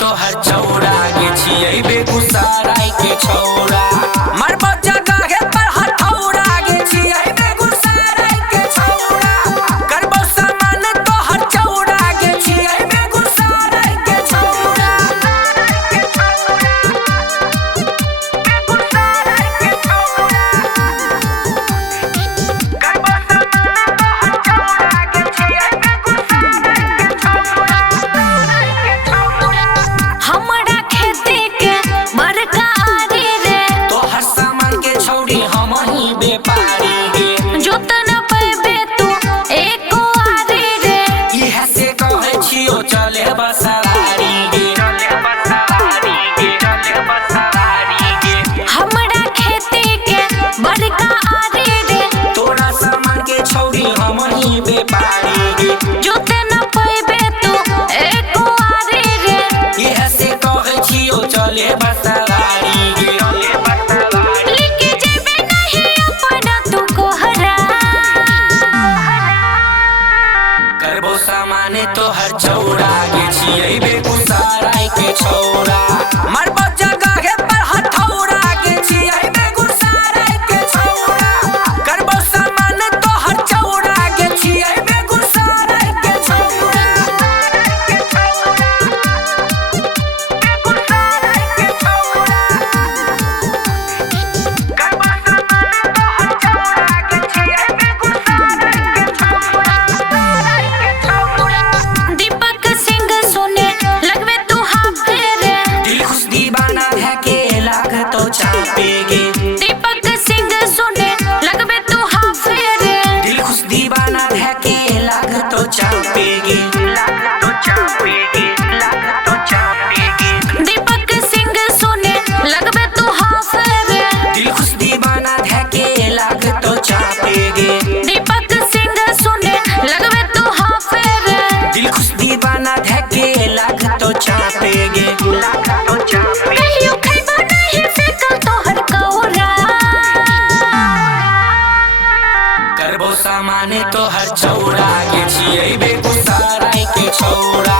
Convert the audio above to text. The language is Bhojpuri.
तो हर चौड़ा गे छियै बेगूसराय के छौड़ा मरबो जगह है पर हथौड़ा गे छियै बेगूसराय के छौड़ा करबो सामान तो हर चौड़ा गे छियै बेगूसराय के छौड़ा बेगूसराय के छौड़ा करबो सामान तो हर चौड़ा गे छियै बेगूसराय के छौड़ा हमरा खेती के बड़का आरी रे तो हर सामान के छौड़ी हम ही व्यापारी गे जोत न पैबे तू एको आरी रे इहे से कहै छियो चले बसवारी गे चले बसवारी गे चले बसवारी गे हमरा खेती के बड़का आरी रे तोरा सामान के छौड़ी हम ही व्यापारी गे जोत न पैबे तू एको आरी रे इहे से कहै छियो चले बसवारी गे चले बसवारी लेके जेबे नहीं अपना तू कोहरा करबो सामान तो हर चौड़ा गे छियै बेगूसराय के छौड़ा मरबो जगह है पर हथौड़ा गे छियै बेगूसराय के छौड़ा करबो सामान तो हर चौड़ा गे छियै बेगूसराय के छौड़ा बेगूसराय के छौड़ा करबो सामान तो हर चौड़ा गे छियै बेगूसराय के छौड़ा दीपक सिंह सुने लगवे तू हाफे रे दिल खुश दीवाना है के लाग तो चापेगे दीपक सिंह सुने लगवे तू हाफे रे दिल खुश दीवाना है के लाग तो चापेगे लाग तो चापेगे लाग तो चापेगे दीपक सिंह सुने लगवे तू हाफे रे दिल खुश दीवाना है के लाग तो चापेगे दीपक सिंह सुने लगवे तू हाफे रे दिल खुश दीवाना है के लाग तो चापेगे लाग तो चापेगे कहियो खैबा नहीं फेकल तोहर कौरा करबो सामान तो हर चौड़ा गे छियै बेगूसराय के छौड़ा